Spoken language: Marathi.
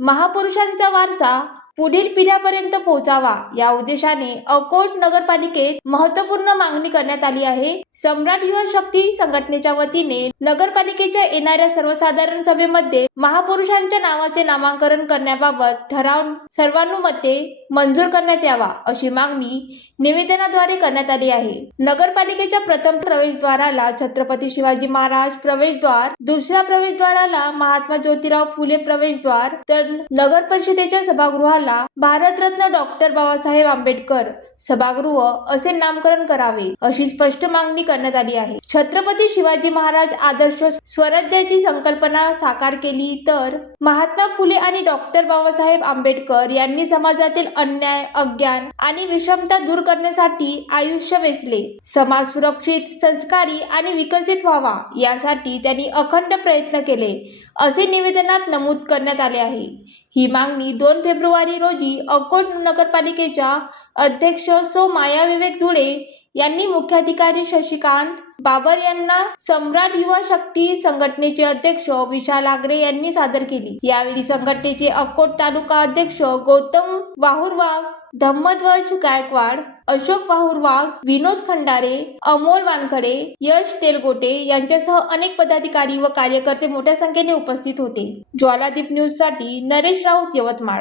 महापुरुषांचा वारसा पुढील पिढ्यापर्यंत पोहोचावा या उद्देशाने अकोट नगरपालिकेत महत्त्वपूर्ण मागणी करण्यात आली आहे। सम्राट युवा शक्ती संघटनेच्या वतीने नगरपालिकेच्या येणाऱ्या सर्वसाधारण सभेमध्ये महापुरुषांच्या नावाचे नामांकन करण्याबाबत ठराव सर्वानुमते मंजूर करण्यात यावा अशी मागणी निवेदनाद्वारे करण्यात आली आहे। नगरपालिकेच्या प्रथम प्रवेशद्वाराला छत्रपती शिवाजी महाराज प्रवेशद्वार, दुसऱ्या प्रवेशद्वाराला महात्मा ज्योतिराव फुले प्रवेशद्वार, तर नगर परिषदेच्या सभागृहाला भारतरत्न डॉक्टर बाबासाहेब आंबेडकर सभागृह असे नामकरण करावे अशी स्पष्ट मागणी करण्यात आली आहे। छत्रपती शिवाजी महाराज आदर्श स्वराज्याची संकल्पना साकार केली तर महात्मा फुले आणि डॉक्टर बाबासाहेब आंबेडकर यांनी समाजातील अन्याय, अज्ञान आणि विषमता दूर करण्यासाठी आयुष्य वेचले। समाज सुरक्षित, संस्कारी आणि विकसित व्हावा यासाठी त्यांनी अखंड प्रयत्न केले असे निवेदनात नमूद करण्यात आले आहे। ही मागणी 2 फेब्रुवारी रोजी अकोट नगरपालिकेच्या अध्यक्ष सौ माया विवेक धुळे यांनी मुख्याधिकारी शशिकांत बाबर यांना, सम्राट युवा शक्ती संघटनेचे अध्यक्ष विशाल आगरे यांनी सादर केली। यावेळी संघटनेचे अकोट तालुका अध्यक्ष गौतम वाहुरवाग, धम्मध्वज गायकवाड, अशोक वाहुरवाग, विनोद खंडारे, अमोल वानखडे, यश तेलगोटे यांच्यासह अनेक पदाधिकारी व कार्यकर्ते मोठ्या संख्येने उपस्थित होते। ज्वालादीप न्यूज साठी नरेश राऊत, यवतमाळ।